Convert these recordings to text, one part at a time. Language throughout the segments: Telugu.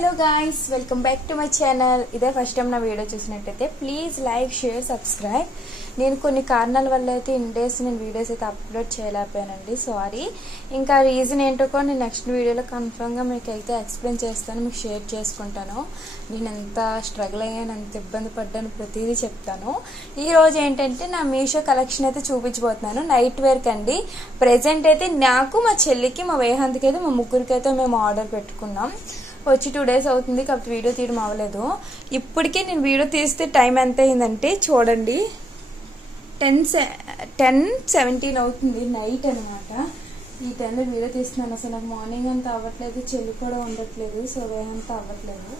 Hello guys, welcome back to my channel. ఇదే ఫస్ట్ టైం నా వీడియో చూసినట్టయితే ప్లీజ్ లైక్, షేర్, సబ్స్క్రైబ్. నేను కొన్ని కారణాల వల్ల అయితే ఇన్ డేస్ నేను వీడియోస్ అయితే అప్లోడ్ చేయలేకపోయానండి, సారీ. ఇంకా రీజన్ ఏంటో కూడా నేను నెక్స్ట్ వీడియోలో కన్ఫర్మ్గా మీకు అయితే ఎక్స్ప్లెయిన్ చేస్తాను, మీకు షేర్ చేసుకుంటాను. నేను ఎంత స్ట్రగుల్ అయ్యాను, ఎంత ఇబ్బంది పడ్డాను ప్రతిదీ చెప్తాను. ఈరోజు ఏంటంటే నా మీషో కలెక్షన్ అయితే చూపించబోతున్నాను. నైట్ వేర్ కండి. ప్రెజెంట్ అయితే నాకు, మా చెల్లికి, మా వేహాంత్కి అయితే, మా ముగ్గురికి అయితే మేము ఆర్డర్ పెట్టుకున్నాం. వచ్చి 2 days అవుతుంది, కాబట్టి వీడియో తీయడం అవ్వలేదు. ఇప్పటికే నేను వీడియో తీస్తే టైం ఎంత అయిందంటే చూడండి, 10:17 అవుతుంది, నైట్ అనమాట. ఈ టైంలో వీడియో తీస్తున్నాను. అసలు నాకు మార్నింగ్ అంతా అవ్వట్లేదు, చెల్లి కూడా ఉండట్లేదు, సో వేహంతా అవ్వట్లేదు.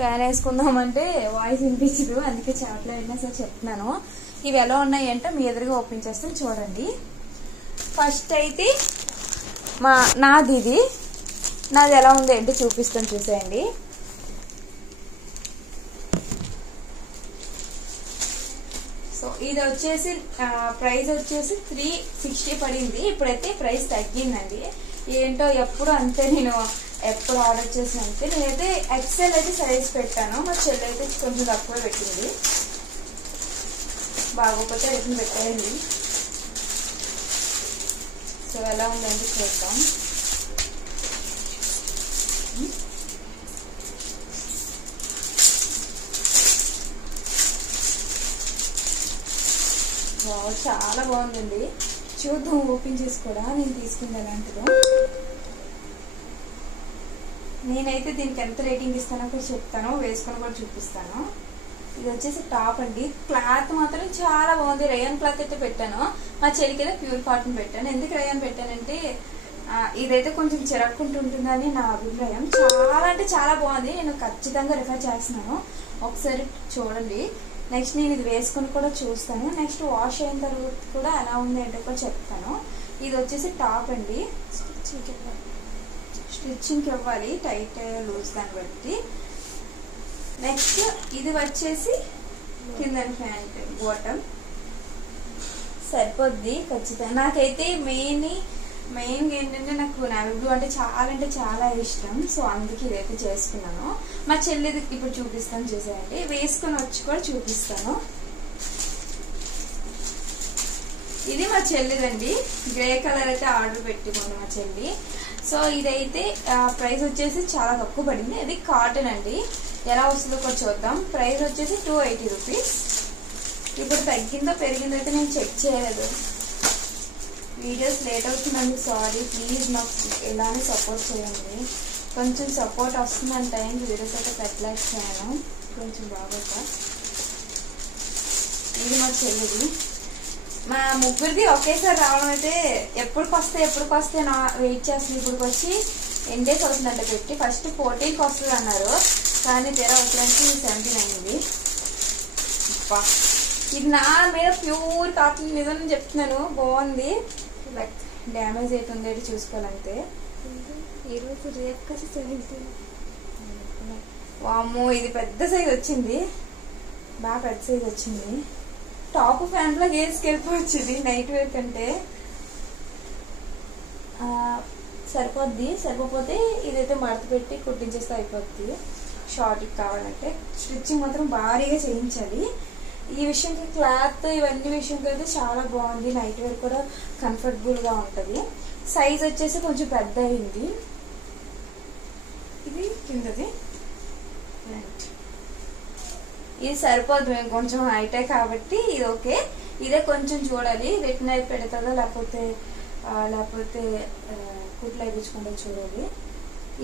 ఫ్యాన్ వేసుకుందామంటే వాయిస్ వినిపించదు, అందుకే చెప్పలేదన్నా సరే చెప్తున్నాను. ఇవి ఎలా ఉన్నాయి అంటే మీ ఎదురుగా ఓపెన్ చేస్తాను చూడండి. ఫస్ట్ అయితే నాది ఎలా ఉంది అంటే చూపిస్తాను, చూసేయండి. సో ఇది వచ్చేసి ప్రైస్ వచ్చేసి 360 పడింది. ఇప్పుడైతే ప్రైస్ తగ్గిందండి. ఏంటో ఎప్పుడు అంతే, నేను ఎప్పుడు ఆర్డర్ చేసిన అంతే. నేనైతే ఎక్సెల్ అయితే సైజ్ పెట్టాను, మా చెల్లి అయితే కొంచెం తక్కువ పెట్టింది. బాగోకపోతే రిటర్న్ పెట్టేయండి. సో ఎలా ఉందంటే చూద్దాం. చాలా బాగుందండి, చూద్దాం ఓపెన్ చేసి కూడా నేను తీసుకుంది ఎలాంటిదో. నేనైతే దీనికి ఎంత రేటింగ్ ఇస్తానో కూడా చెప్తాను, వేసుకొని కూడా చూపిస్తాను. ఇది వచ్చేసి టాప్ అండి. క్లాత్ మాత్రం చాలా బాగుంది. రయాన్ క్లాత్ అయితే పెట్టాను, మా చెల్లికి అయితే ప్యూర్ కాటన్ పెట్టాను. ఎందుకు రయాన్ పెట్టానంటే ఇదైతే కొంచెం చిరక్కుంటుంటుందని నా అభిప్రాయం. చాలా అంటే చాలా బాగుంది, నేను ఖచ్చితంగా రిఫర్ చేస్తున్నాను, ఒకసారి చూడండి. నెక్స్ట్ నేను ఇది వేసుకుని కూడా చూస్తాను. నెక్స్ట్ వాష్ అయిన తర్వాత కూడా ఎలా ఉంది అంటే కూడా చెప్తాను. ఇది వచ్చేసి టాప్ అండి, స్టిచ్చింగ్కి ఇవ్వాలి, టైట్ లూజ్ దాన్ని బట్టి. నెక్స్ట్ ఇది వచ్చేసి కింద ప్యాంట్ బాటమ్ సరిపోద్ది ఖచ్చితంగా. నాకైతే మెయిన్గా ఏంటంటే నాకు నేవీ బ్లూ అంటే చాలా ఇష్టం, సో అందుకే ఇదైతే చేసుకున్నాను. మా చెల్లిది ఇప్పుడు చూపిస్తాను, చూసేయండి. వేసుకొని వచ్చి కూడా చూపిస్తాను. ఇది మా చెల్లిదండి, గ్రే కలర్ అయితే ఆర్డర్ పెట్టుకుంది మా చెల్లి. సో ఇదైతే ప్రైస్ వచ్చేసి చాలా తక్కువ పడింది. ఇది కాటన్ అండి, ఎలా వస్తుందో కూడా చూద్దాం. ప్రైస్ వచ్చేసి 280 రూపీస్. ఇప్పుడు తగ్గిందో పెరిగిందో అయితే నేను చెక్ చేయలేదు, వీడియోస్ లేట్ అవుతుందండి, సారీ. ప్లీజ్ నాకు ఇలానే సపోర్ట్ చేయండి, కొంచెం సపోర్ట్ వస్తుందని టైం వీడియోస్ అయితే పెట్టలేకపోయాను, కొంచెం బాగోక. ఇది మా చెల్లిది. మా ముగ్గురిది ఒకేసారి రావడం అయితే ఎప్పటికి వస్తే నా వెయిట్ చేస్తుంది. ఇప్పటికి వచ్చి 10 days అవుతుందంట పెట్టి. ఫస్ట్ 14కి వస్తుంది అన్నారు, కానీ తెర అవసరానికి 17 అయింది. ఇది నా మీద ప్యూర్ కాటన్ మీద చెప్తున్నాను, బాగుంది. లైక్ డ్యామేజ్ అవుతుంది అయితే చూసుకోవాలంటే. ఈరోజు రేపు వామ్మో, ఇది పెద్ద సైజ్ వచ్చింది, బాగా పెద్ద సైజ్ వచ్చింది. టాప్ ప్యాంట్లో వేసుకెళ్ళిపోవచ్చింది నైట్ వేర్ కంటే. సరిపోద్ది, సరిపోతే ఇదైతే మడత పెట్టి కుట్టించేస్తే అయిపోద్ది. షార్ట్కి కావాలంటే స్టిచ్చింగ్ మాత్రం భారీగా చేయించాలి. ఈ విషయంకి క్లాత్ ఇవన్నీ విషయంకి అయితే చాలా బాగుంది. నైట్ వేర్ కూడా కంఫర్టబుల్గా ఉంటుంది. సైజ్ వచ్చేసి కొంచెం పెద్ద అయింది. ఇది కిందది, ఇది సరిపోదు, మేము కొంచెం హైటే కాబట్టి ఇది ఓకే. ఇదే కొంచెం చూడాలి, రిటర్న్ అయితే పెడతాదో లేకపోతే కుట్లు వేయించుకుంటూ చూడాలి.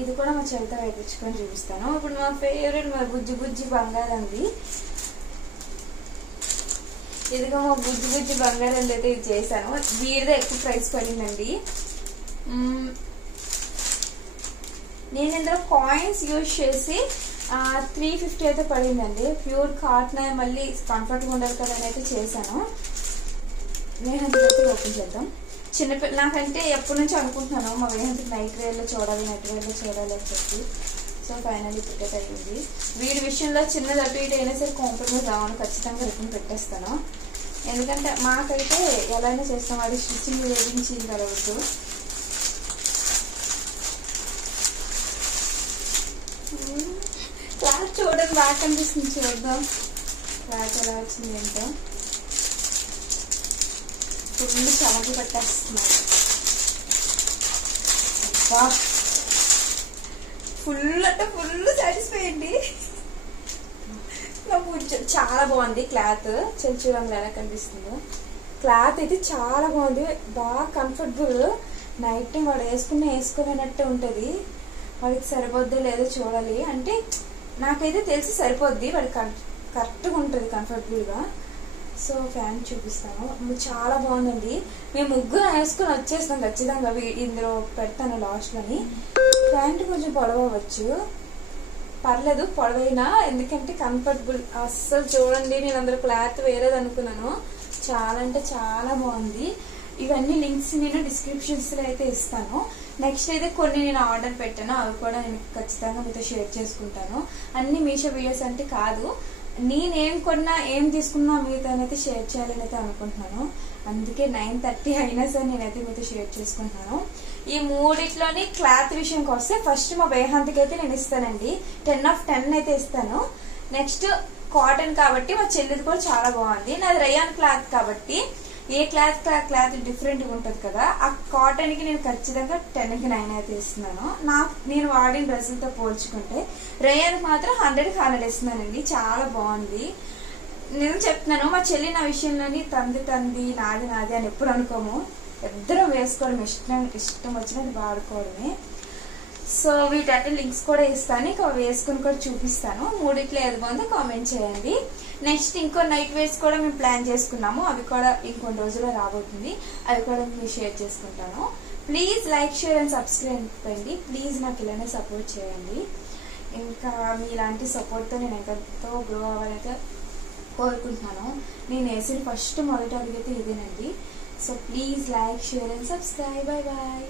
ఇది కూడా మా చెవితో వేయించుకొని చూపిస్తాను. ఇప్పుడు మా ఫేవరెట్ మా బుజ్జి బంగారంది. ఇదిగో మా బుజ్జి బంగారం అయితే ఇది చేశాను. వీడిదే ఎక్కువ ప్రైస్ పడిందండి. నేను ఇందులో కాయిన్స్ యూజ్ చేసి 350 అయితే పడిందండి. ప్యూర్ కాటన్, మళ్ళీ కంఫర్ట్గా ఉండాలి కదా అని అయితే చేశాను. వేహంతి అయితే ఓపెన్ చేద్దాం. చిన్నపిల్ల నాకంటే ఎప్పటి నుంచి అనుకుంటున్నాను మా వేహంతికి నైట్ వేర్లో చూడాలి అని చెప్పి. సో ఫైనల్లీ పెట్టేది అయింది. వీడి విషయంలో చిన్నది అటు ఇటు అయినా సరే కాంప్రమైజ్ అవ్వను, ఖచ్చితంగా రిటర్న్ పెట్టేస్తాను. ఎందుకంటే మాకైతే ఎలా అయినా చేస్తాం, అది స్టిచ్చింగ్ వేయించి కలవద్దు. క్లాత్ చూడండి బాగా కనిపిస్తుంది. చూద్దాం క్లాత్ ఎలా వచ్చింది ఏంటో. ఫుల్ చమకు పట్టేస్తున్నాయి. ఫుల్ అంటే ఫుల్ సాటిస్ఫై అండి. చాలా బాగుంది క్లాత్. చూడండి ఎలా కనిపిస్తుందో. క్లాత్ అయితే చాలా బాగుంది, బాగా కంఫర్టబుల్. నైట్ టైం వాడు వేసుకోలేనట్టే ఉంటుంది. వాడికి సరిపోద్దో లేదో చూడాలి. అంటే నాకైతే తెలిసి సరిపోద్ది, వాడికి కరెక్ట్గా ఉంటుంది కంఫర్టబుల్గా. సో ఫ్యాన్ చూపిస్తాను. చాలా బాగుందండి. మేము ముగ్గురు వేసుకొని వచ్చేస్తాం ఖచ్చితంగా. ఇందులో పెడతాను లాస్ట్లోని. ప్యాంట్ కొంచెం పొడవచ్చు, పర్లేదు పొడవైనా, ఎందుకంటే కంఫర్టబుల్. అస్సలు చూడండి, నేను అందులో క్లాత్ వేరేది అనుకున్నాను. చాలా అంటే చాలా బాగుంది. ఇవన్నీ లింక్స్ నేను డిస్క్రిప్షన్స్లో అయితే ఇస్తాను. నెక్స్ట్ అయితే కొన్ని నేను ఆర్డర్ పెట్టాను, అవి కూడా నేను ఖచ్చితంగా మీతో షేర్ చేసుకుంటాను. అన్ని మీషో వీడియోస్ అంటే కాదు, నేనేం కొన్నా ఏం తీసుకున్నా మీతోనైతే షేర్ చేయాలని అయితే అనుకుంటున్నాను. అందుకే 9:30 అయినా సరే నేనైతే మీతో షేర్ చేసుకుంటున్నాను. ఈ మూడిట్లోని క్లాత్ విషయంకి వస్తే ఫస్ట్ మా బేహాంతికి అయితే నేను ఇస్తానండి. 10 of 10 అయితే ఇస్తాను. నెక్స్ట్ కాటన్ కాబట్టి మా చెల్లిది కూడా చాలా బాగుంది. నాది రయాన్ క్లాత్ కాబట్టి ఏ క్లాత్ డిఫరెంట్గా ఉంటుంది కదా. ఆ కాటన్కి నేను ఖచ్చితంగా 10కి 9 అయితే ఇస్తున్నాను. నేను వాడిన డ్రెస్సులతో పోల్చుకుంటే రయాన్కి మాత్రం 100కి 100 ఇస్తున్నానండి. చాలా బాగుంది. నేను చెప్తున్నాను, మా చెల్లి నా విషయంలోని తంది నాది అని ఎప్పుడు అనుకోము. ఇద్దరం వేసుకోవడం ఇష్టం వచ్చినది వాడుకోవడమే. సో వీటంటే లింక్స్ కూడా ఇస్తాను, ఇక వేసుకుని కూడా చూపిస్తాను. మూడిట్లో ఏది బాగుందో కామెంట్ చేయండి. నెక్స్ట్ ఇంకో నైట్ వేర్స్ కూడా మేము ప్లాన్ చేసుకున్నాము, అవి కూడా ఇంకొన్ని రోజుల్లో రాబోతుంది. అవి కూడా మీరు షేర్ చేసుకుంటాను. Please like, share and subscribe అండి. ప్లీజ్ నాకు ఇలానే సపోర్ట్ చేయండి. ఇంకా మీలాంటి సపోర్ట్తో నేను ఎంతో గ్రో అవ్వాలైతే కోరుకుంటున్నాను. నేను వేసిన ఫస్ట్ మొదటి అడుగు అయితే ఇదేనండి. So please like, share and subscribe. Bye bye.